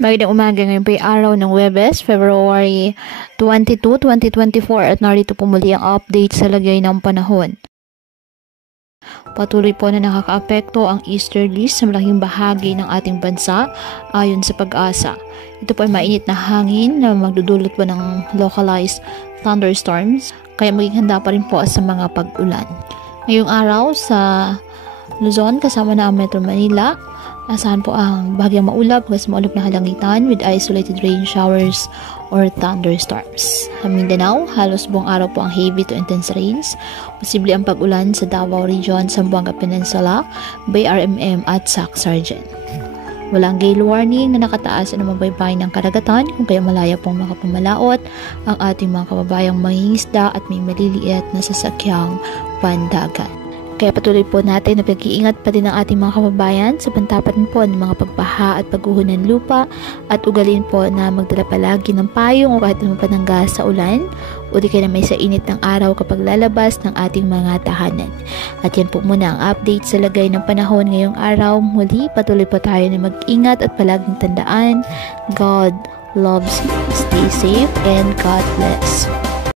Magandang umaga, ngayon po yung araw ng Huwebes, February 22, 2024 at narito po muli ang update sa lagay ng panahon. Patuloy po na nakakaapekto ang easterlies sa malaking bahagi ng ating bansa ayon sa Pag-asa. Ito po ay mainit na hangin na magdudulot po ng localized thunderstorms, kaya maging handa pa rin po sa mga pag-ulan. Ngayong araw sa Luzon kasama na ang Metro Manila, asahan po ang bahagyang maulap hanggang maulap na halangitan with isolated rain showers or thunderstorms. Sa Mindanao, halos buong araw po ang heavy to intense rains. Posible ang pag-ulan sa Davao Region, Zamboanga Peninsula, BRMM at Sac-Sargent. Walang gale warning na nakataas sa baybayin ng karagatan, kung kaya malaya pong makapamalaot ang ating mga kababayang mangingisda at may maliliit na sasakyang pandagat. Kaya patuloy po natin na pag-iingat pa din ang ating mga kababayan sa pantapan po ng mga pagbaha at pagguho ng lupa at ugalin po na magdala palagi ng payong o kahit anong panangga sa ulan o di kaya na may sa init ng araw kapag lalabas ng ating mga tahanan. At yan po muna ang update sa lagay ng panahon ngayong araw. Muli patuloy po tayo na mag-ingat at palaging tandaan, God loves you. Stay safe and God bless.